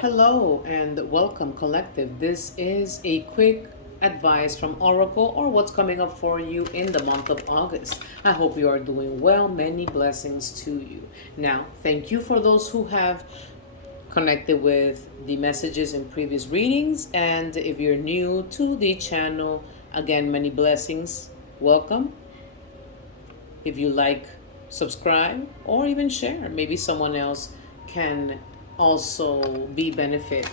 Hello and welcome, Collective. This is a quick advice from Oracle or what's coming up for you in the month of August. I hope you are doing well. Many blessings to you. Now, thank you for those who have connected with the messages in previous readings. And if you're new to the channel, again, many blessings. Welcome. If you like, subscribe or even share. Maybe someone else can also be benefit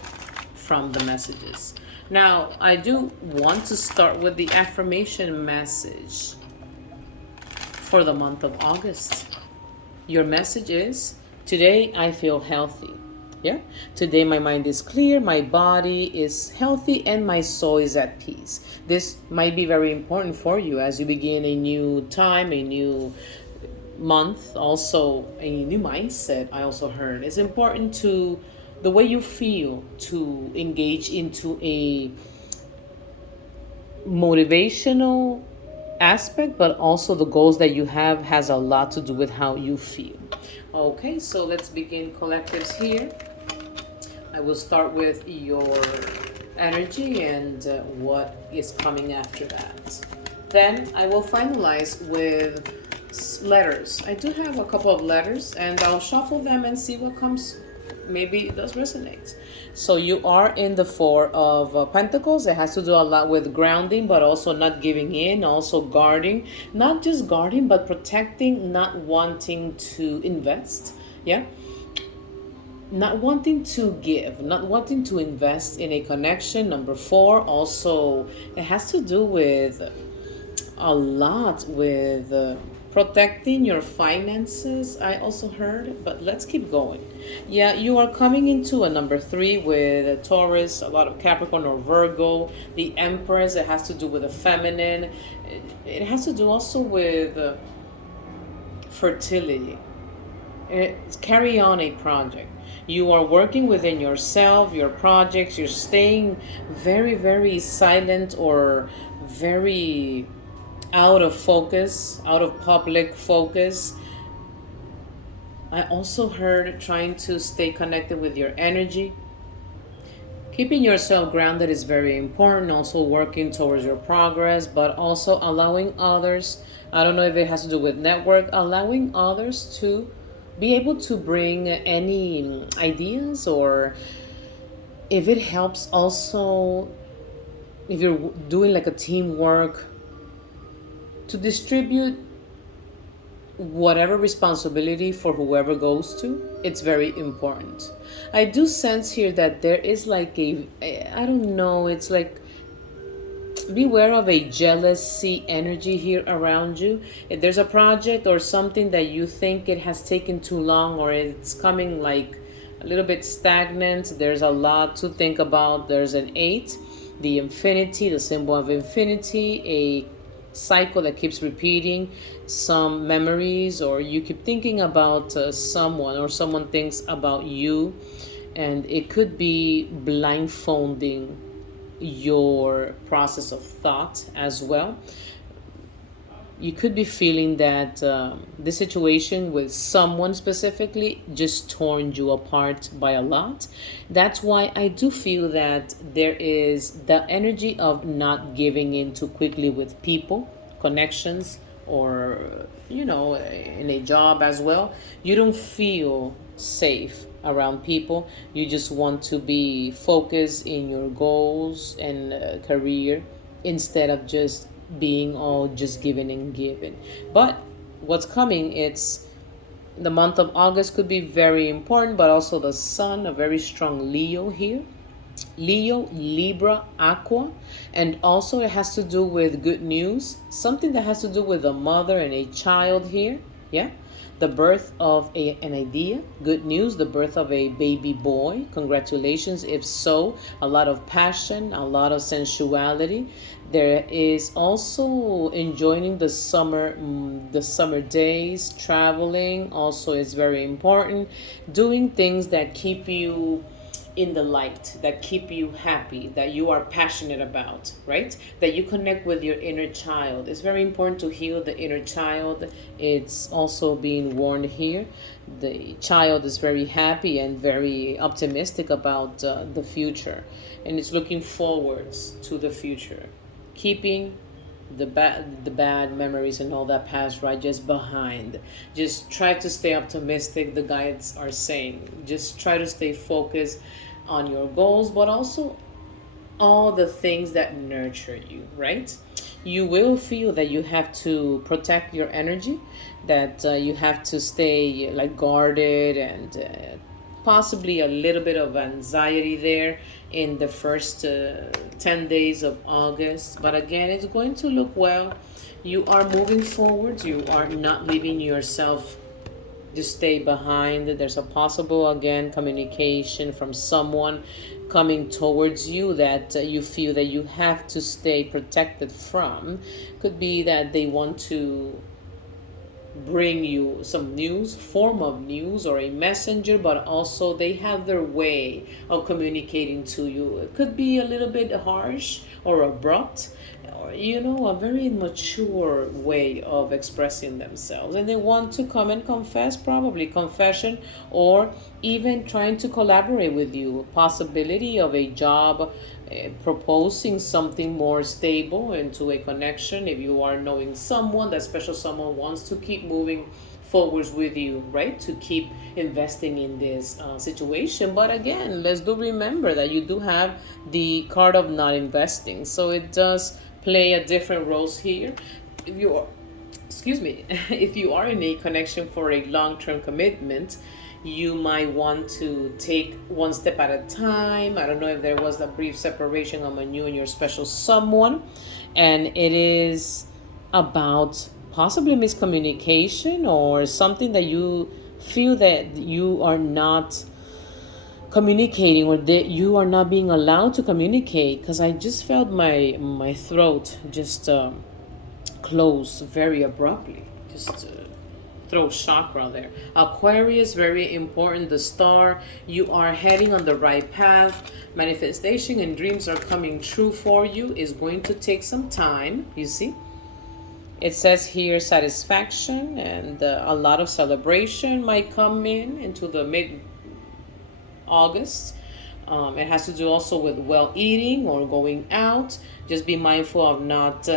from the messages. Now, I do want to start with the affirmation message for the month of August. Your message is, today I feel healthy. Yeah. Today my mind is clear, my body is healthy, and my soul is at peace. This might be very important for you as you begin a new time, a new month, also a new mindset. I also heard it's important to the way you feel to engage into a motivational aspect, but also the goals that you have has a lot to do with how you feel. Okay, so let's begin, collectives here. I will start with your energy and what is coming after that. Then I will finalize with letters. I do have a couple of letters and I'll shuffle them and see what comes. Maybe it does resonate. So you are in the Four of Pentacles. It has to do a lot with grounding, but also not giving in, also guarding. Not just guarding, but protecting, not wanting to invest. Yeah, not wanting to give, not wanting to invest in a connection. Number four, also, it has to do with a lot with protecting your finances. I also heard, but let's keep going. Yeah, you are coming into a number three with a Taurus, a lot of Capricorn or Virgo, the Empress. It has to do with the feminine. It has to do also with fertility. Carry on a project. You are working within yourself, your projects. You're staying very, very silent or very out of focus, out of public focus. I also heard trying to stay connected with your energy. Keeping yourself grounded is very important. Also working towards your progress, but also allowing others. I don't know if it has to do with network, allowing others to be able to bring any ideas, or if it helps also, if you're doing like a teamwork, to distribute whatever responsibility for whoever goes to. It's very important. I do sense here that there is like I don't know, it's like, beware of a jealousy energy here around you. If there's a project or something that you think it has taken too long, or it's coming like a little bit stagnant, there's a lot to think about. There's an eight, the infinity, the symbol of infinity, a cycle that keeps repeating, some memories, or you keep thinking about someone, or someone thinks about you, and it could be blindfolding your process of thought as well. You could be feeling that this situation with someone specifically just torn you apart by a lot. That's why I do feel that there is the energy of not giving in too quickly with people, connections, or in a job as well. You don't feel safe around people. You just want to be focused in your goals and career, instead of just being all just giving and giving. But what's coming, it's the month of August could be very important, but also the sun, a very strong Leo here. Leo, Libra, Aqua, and also it has to do with good news, something that has to do with a mother and a child here. Yeah, the birth of an idea, good news, the birth of a baby boy. Congratulations. If so, a lot of passion, a lot of sensuality. There is also enjoying the summer days, traveling also is very important. Doing things that keep you in the light, that keep you happy, that you are passionate about, right? That you connect with your inner child. It's very important to heal the inner child. It's also being warned here. The child is very happy and very optimistic about the future, and it's looking forwards to the future, keeping the bad memories and all that past, right, just behind. Just try to stay optimistic, the guides are saying. Just try to stay focused on your goals, but also all the things that nurture you, right? You will feel that you have to protect your energy, that you have to stay like guarded, and possibly a little bit of anxiety there in the first 10 days of August. But again, it's going to look well. You are moving forward, you are not leaving yourself just stay behind. There's a possible, again, communication from someone coming towards you that you feel that you have to stay protected from. Could be that they want to bring you some news, form of news, or a messenger, but also they have their way of communicating to you. It could be a little bit harsh or abrupt, or a very mature way of expressing themselves, and they want to come and confess, probably confession, or even trying to collaborate with you, possibility of a job, proposing something more stable into a connection. If you are knowing someone, that special someone wants to keep moving forwards with you, right, to keep investing in this situation. But again, let's do remember that you do have the card of not investing, so it does play a different roles here. If you are, excuse me, if you are in a connection for a long-term commitment, you might want to take one step at a time. I don't know if there was a brief separation among you and your special someone, and it is about possibly miscommunication or something that you feel that you are not communicating, or that you are not being allowed to communicate, because I just felt my throat just close very abruptly, just throat chakra there. Aquarius, very important. The star, you are heading on the right path. Manifestation and dreams are coming true for you. Is going to take some time, you see. It says here satisfaction, and a lot of celebration might come into the mid August. It has to do also with well eating or going out. Just be mindful of not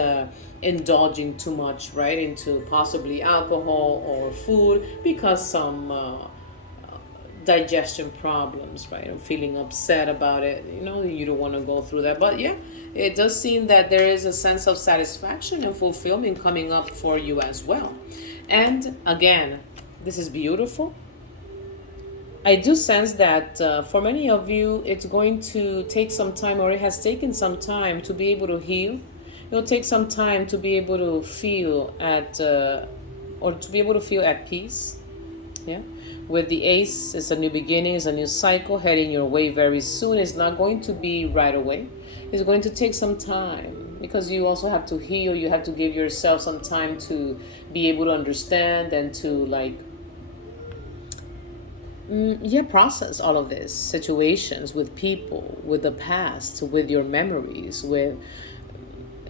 indulging too much, right, into possibly alcohol or food, because some digestion problems, right, or feeling upset about it. You don't want to go through that. But yeah, it does seem that there is a sense of satisfaction and fulfillment coming up for you as well. And again, this is beautiful. I do sense that for many of you, it's going to take some time, or it has taken some time to be able to heal. It'll take some time to be able to feel at peace. Yeah. With the ace, it's a new beginning, it's a new cycle heading your way very soon. It's not going to be right away. It's going to take some time, because you also have to heal. You have to give yourself some time to be able to understand and to process all of these situations with people, with the past, with your memories, with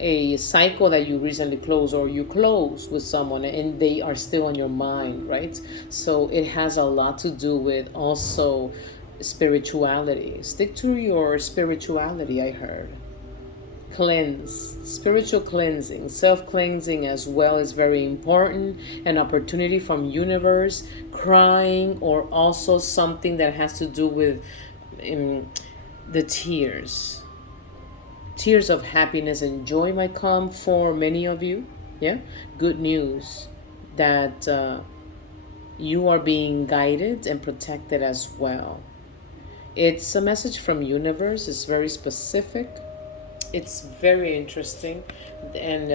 a cycle that you recently closed, or you close with someone and they are still on your mind, right? So it has a lot to do with also spirituality. Stick to your spirituality, I heard. Cleanse. Spiritual cleansing, self-cleansing as well is very important. An opportunity from universe, crying, or also something that has to do with the tears of happiness and joy might come for many of you. Yeah, good news that you are being guided and protected as well. It's a message from universe. It's very specific. It's very interesting, and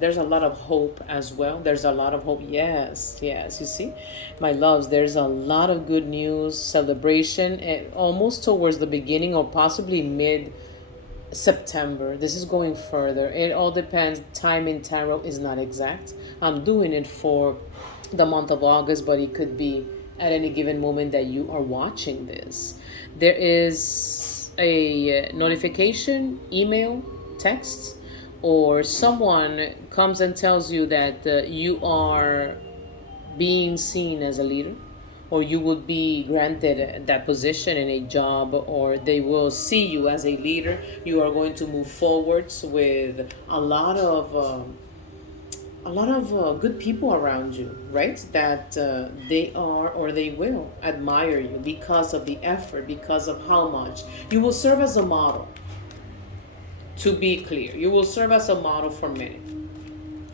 there's a lot of hope as well. There's a lot of hope. Yes, yes. You see, my loves, there's a lot of good news, celebration, almost towards the beginning or possibly mid September. This is going further. It all depends. Time in tarot is not exact. I'm doing it for the month of August, but it could be at any given moment that you are watching this. There is a notification, email, text, or someone comes and tells you that you are being seen as a leader, or you would be granted that position in a job, or they will see you as a leader. You are going to move forwards with a lot of good people around you, right? That they are or they will admire you because of the effort, because of how much you will serve as a model. To be clear, you will serve as a model for many,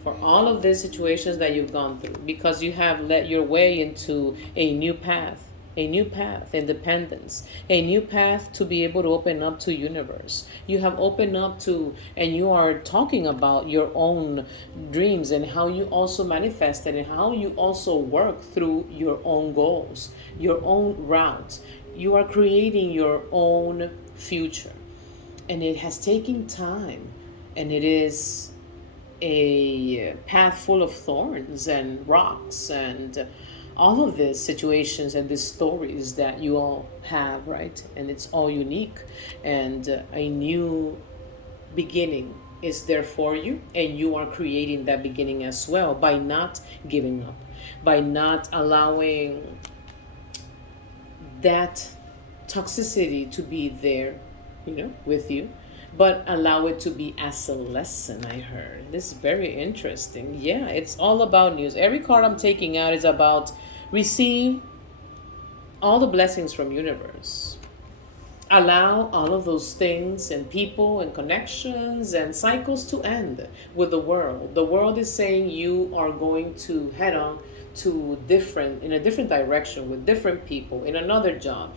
for all of the situations that you've gone through, because you have led your way into a new path, independence, a new path to be able to open up to universe. You have opened up to, and you are talking about your own dreams and how you also manifest it and how you also work through your own goals, your own routes. You are creating your own future, and it has taken time, and it is a path full of thorns and rocks and all of these situations and these stories that you all have, right? And it's all unique, and a new beginning is there for you, and you are creating that beginning as well by not giving up, by not allowing that toxicity to be there, with you, but allow it to be as a lesson. I heard this is very interesting. Yeah, it's all about news. Every card I'm taking out is about receive all the blessings from universe. Allow all of those things and people and connections and cycles to end with the world. The world is saying you are going to head on to different in a different direction with different people in another job.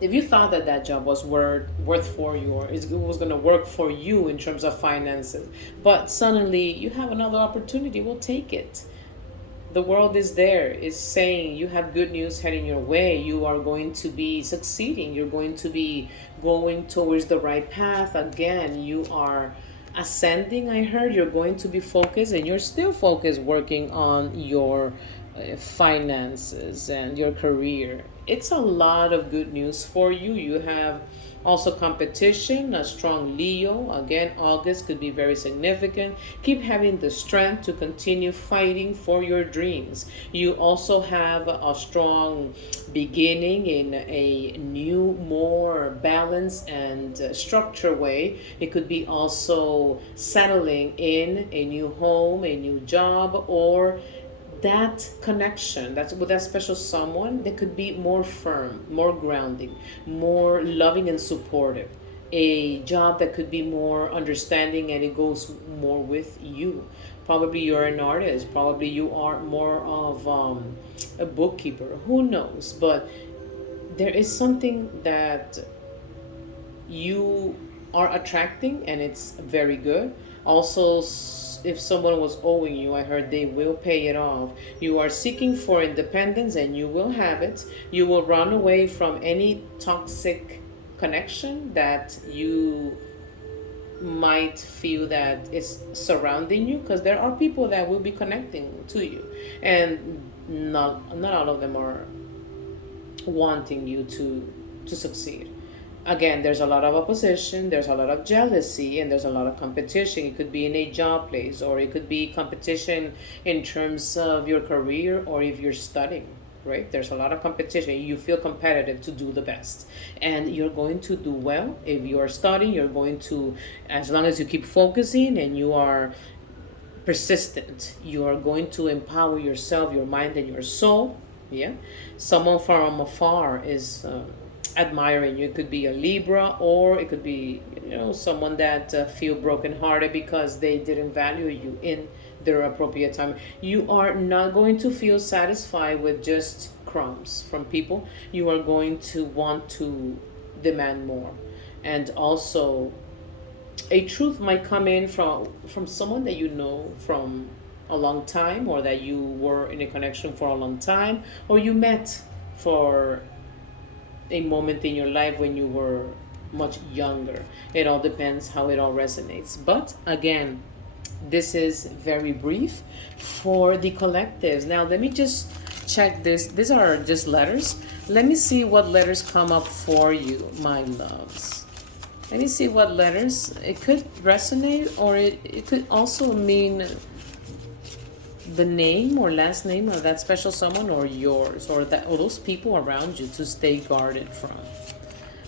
If you thought that that job was worth for you, or it was going to work for you in terms of finances, but suddenly you have another opportunity, well, take it. The world is there, is saying you have good news heading your way. You are going to be succeeding. You're going to be going towards the right path. Again, you are ascending. I heard you're going to be focused, and you're still focused working on your finances and your career. It's a lot of good news for you. You have also competition, a strong Leo. Again, August could be very significant. Keep having the strength to continue fighting for your dreams. You also have a strong beginning in a new, more balanced and structured way. It could be also settling in a new home, a new job, or that connection that's with that special someone that could be more firm, more grounding, more loving and supportive. A job that could be more understanding, and it goes more with you. Probably you're an artist, probably you are more of a bookkeeper, who knows? But there is something that you are attracting, and it's very good. Also, if someone was owing you, I heard they will pay it off. You are seeking for independence, and you will have it. You will run away from any toxic connection that you might feel that is surrounding you, because there are people that will be connecting to you, and not all of them are wanting you to succeed. Again, there's a lot of opposition, there's a lot of jealousy, and there's a lot of competition. It could be in a job place, or it could be competition in terms of your career, or if you're studying, right? There's a lot of competition. You feel competitive to do the best, and you're going to do well. If you are studying, you're going to, as long as you keep focusing and you are persistent, you are going to empower yourself, your mind, and your soul. Yeah, someone from afar is admiring you. It could be a Libra, or it could be someone that feel brokenhearted because they didn't value you in their appropriate time. You are not going to feel satisfied with just crumbs from people. You are going to want to demand more, and also a truth might come in from someone that you know from a long time, or that you were in a connection for a long time, or you met for a moment in your life when you were much younger. It all depends how it all resonates. But again, this is very brief for the collectives. Now, let me just check this. These are just letters. Let me see what letters come up for you, my loves. Let me see what letters. It could resonate, or it could also mean the name or last name of that special someone, or yours, or that, or those people around you to stay guarded from.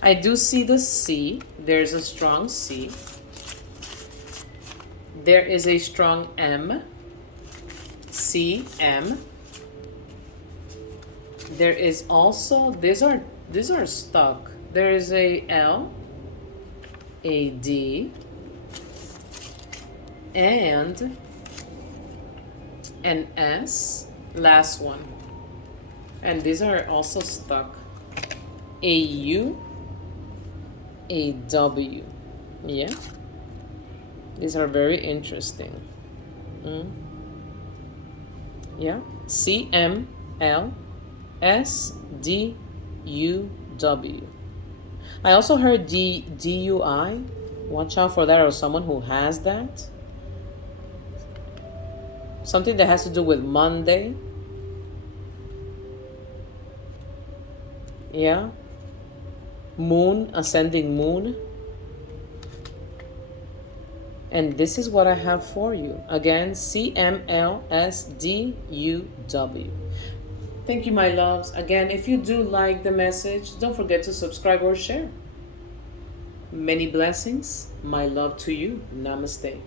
I do see the C. There's a strong C. There is a strong M. C, M. There is also, these are stuck. There is a L, a D, and an S, last one. And these are also stuck. A U, a W. Yeah. These are very interesting. Yeah. C, M, L, S, D, U, W. I also heard DUI. Watch out for that, or someone who has that. Something that has to do with Monday. Yeah. Moon, ascending moon. And this is what I have for you. Again, CMLSDUW. Thank you, my loves. Again, if you do like the message, don't forget to subscribe or share. Many blessings. My love to you. Namaste.